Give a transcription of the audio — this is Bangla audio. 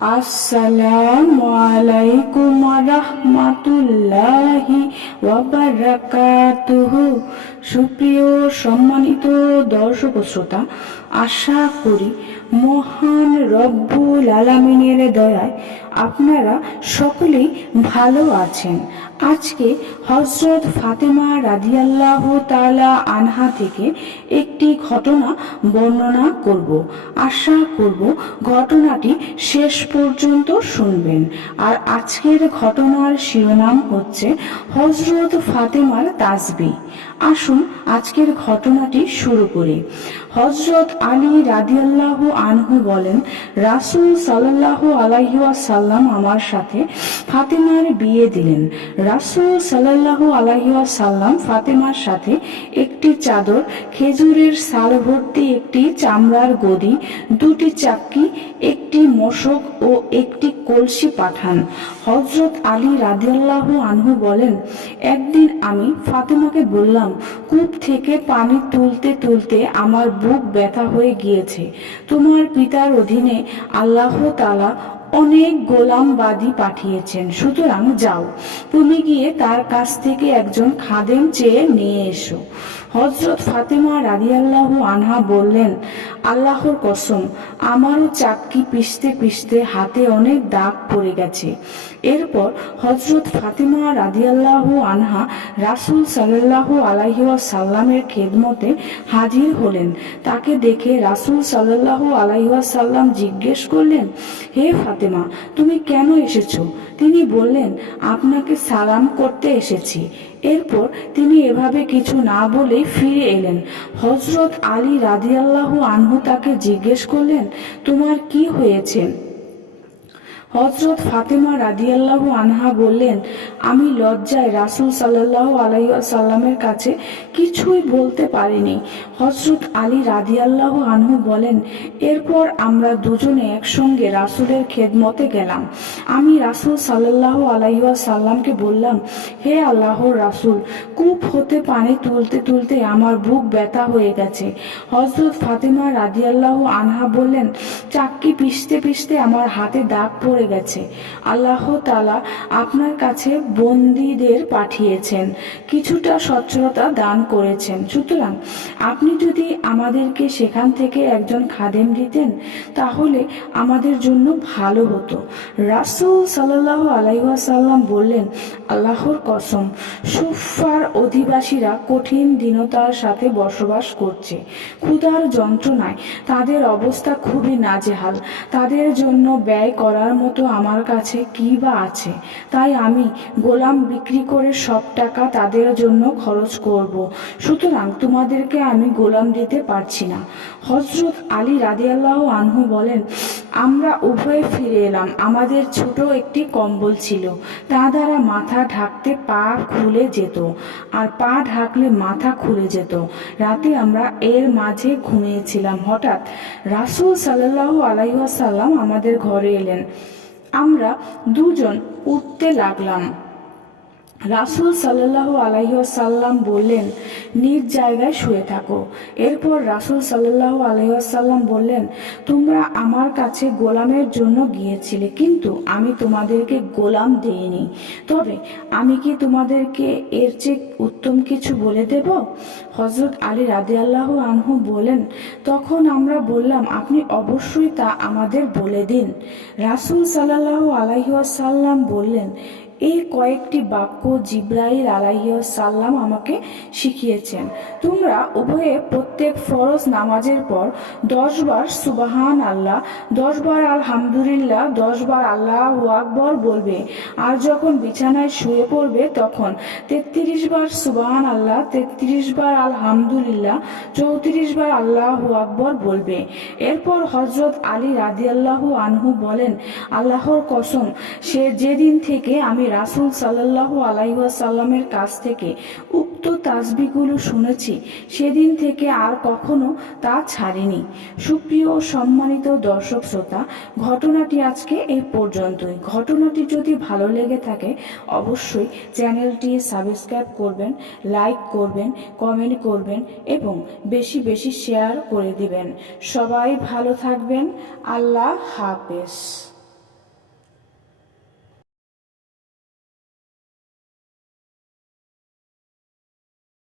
আসসালামু আলাইকুম রাহমাতুল্লাহি ওয়া বারাকাতুহু। সুপ্রিয় সম্মানিত দর্শক ও শ্রোতা, আশা করি মহান রব্বুল আলামিনের দয়ায় আপনারা সকলেই ভালো আছেন। আজকে হযরত ফাতেমা রাদিয়াল্লাহু তাআলা আনহা থেকে একটি ঘটনা বর্ণনা করব। আশা করব ঘটনাটি শেষ পর্যন্ত শুনবেন। আর আজকের ঘটনার শিরোনাম হচ্ছে হযরত ফাতেমার তাসবিহ। আসুন আজকের ঘটনাটি শুরু করি। হযরত আলী রাদিয়াল্লাহু আনহু বলেন, রাসূল সাল্লাল্লাহু আলাইহি ওয়াসাল্লাম আমার সাথে ফাতেমার বিয়ে দিলেন। রাসূল সাল্লাল্লাহু আলাইহি ওয়াসাল্লাম ফাতেমার সাথে একটি চাদর, খেজুরের ছাল ভর্তি একটি চামড়ার গদি, দুটি চাক্কি, একটি মশক ও একটি কলসি পাঠান। হযরত আলী রাদিয়াল্লাহু আনহু বলেন, একদিন আমি ফাতেমাকে বললাম, কূপ থেকে পানি তুলতে তুলতে আমার বুক ব্যথা হয়ে গিয়েছে। তোমার পিতার অধীনে আল্লাহ তাআলা অনেক গোলামবাদী পাঠিয়েছেন, সুতরাং যাও, তুমি গিয়ে তার কাছ থেকে একজন খাদেম চেয়ে নিয়ে এসো। হযরত ফাতেমা রাদিয়াল্লাহু আনহা বললেন, আল্লাহর কসম, আমারও চাক্কি পিষতে পিষতে হাতে অনেক দাগ পড়ে গেছে। এরপর হযরত ফাতেমা রাদিয়াল্লাহু আনহা রাসূল সাল্লাল্লাহু আলাইহি ওয়াসাল্লামের খেদমতে হাজির হলেন। তাকে দেখে রাসূল সাল্লাল্লাহু আলাইহি ওয়াসাল্লাম জিজ্ঞেস করলেন, হে ফাতেমা, তুমি কেন এসেছো? তিনি বললেন, আপনাকে সালাম করতে এসেছি। এরপর তিনি এভাবে কিছু না বলেই ফিরে এলেন। হযরত আলী রাদিয়াল্লাহু আনহু তাকে জিজ্ঞেস করলেন, তোমার কি হয়েছে? হযরত ফাতেমা রাদিয়াল্লাহু আনহা বললেন, আমি লজ্জায় রাসূল সাল্লাল্লাহু আলাইহি ওয়াসাল্লামের কাছে কিছুই বলতে পারিনি। হযরত আলী রাদিয়াল্লাহু আনহু বলেন, এরপর আমরা দুজনে একসঙ্গে রাসূলের খেদমতে গেলাম। আমি রাসূল সাল্লাল্লাহু আলাইহি ওয়াসাল্লামকে বললাম, হে আল্লাহর রাসূল, কূপ হতে পানি তুলতে তুলতে আমার বুক ব্যথা হয়ে গেছে। হযরত ফাতেমা রাদিয়াল্লাহু আনহা বললেন, চাক্কি পিষতে পিষতে আমার হাতে দাগ পড়ে গেছে। আল্লাহ তাআলা আপনার কাছে বন্দীদের পাঠিয়েছেন, কিছুটা সচ্ছলতা দান করেছেন। সুতরাং আপনি যদি আমাদেরকে সেখান থেকে একজন খাদেম দিতেন তাহলে আমাদের জন্য ভালো হতো। রাসূল সাল্লাল্লাহু আলাইহি ওয়াসাল্লাম বললেন, আল্লাহর কসম, সুফার অধিবাসীরা কঠিন দীনতার সাথে বসবাস করছে। ক্ষুধার যন্ত্রণায় তাদের অবস্থা খুবই নাজেহাল। তাদের জন্য ব্যয় করার মতো আমার কাছে কি বা আছে? তাই আমি গোলাম বিক্রি করে সব টাকা তাদের জন্য খরচ করব। সুতরাং তোমাদেরকে আমি গোলাম দিতে পারছি না। হযরত আলী রাদিয়াল্লাহু আনহু বলেন, আমরা উভয়ে ফিরে এলাম। আমাদের ছোট একটি কম্বল ছিল, তা দ্বারা মাথা ঢাকতে পা খুলে যেত, আর পা ঢাকলে মাথা খুলে যেত। রাতে আমরা এর মাঝে ঘুমিয়েছিলাম। হঠাৎ রাসূল সাল্লাল্লাহু আলাইহি ওয়াসাল্লাম আমাদের ঘরে এলেন। আমরা দুজন উঠতে লাগলাম। রাসূল সাল্লাল্লাহু আলাইহি ওয়াসাল্লাম বললেন, নিজ জায়গায় শুয়ে থাকো। এরপর রাসূল সাল্লাল্লাহু আলাইহি ওয়াসাল্লাম বললেন, তোমরা আমার কাছে গোলামের জন্য গিয়েছিলে, কিন্তু আমি তোমাদেরকে গোলাম দেইনি। তবে আমি কি তোমাদেরকে এর চেয়ে উত্তম কিছু বলে দেব? হযরত আলী রাদিয়াল্লাহু আনহু বলেন, তখন আমরা বললাম, আপনি অবশ্যই তা আমাদের বলে দিন। রাসূল সাল্লাল্লাহু আলাইহি ওয়াসাল্লাম বললেন, এই কয়েকটি বাক্য জিবরাইল আলাইহিস সালাম আমাকে শিখিয়েছেন। তোমরা উভয়ে প্রত্যেক ফরজ নামাজের পর 10 বার সুবহান আল্লাহ, 10 বার আলহামদুলিল্লাহ, 10 বার আল্লাহু আকবার বলবে। আর যখন বিছানায় শুয়ে পড়বে তখন 33 বার সুবহান আল্লাহ, 33 বার আলহামদুলিল্লাহ, 34 বার আল্লাহু আকবার বলবে। এরপর হযরত আলী রাদিয়াল্লাহু আনহু বলেন, আল্লাহর কসম, সে যেদিন থেকে আমি রাসূল সাল্লাল্লাহু আলাইহি ওয়াসাল্লামের কাছ থেকে উক্ত তাসবিহগুলো শুনেছি, সেদিন থেকে আর কখনো তা ছাড়িনি। সুপ্রিয় সম্মানিত দর্শক শ্রোতা, ঘটনাটি আজকে এই পর্যন্তই। ঘটনাটি যদি ভালো লেগে থাকে অবশ্যই চ্যানেলটি সাবস্ক্রাইব করবেন, লাইক করবেন, কমেন্ট করবেন এবং বেশি বেশি শেয়ার করে দিবেন। সবাই ভালো থাকবেন। আল্লাহ হাফেজ।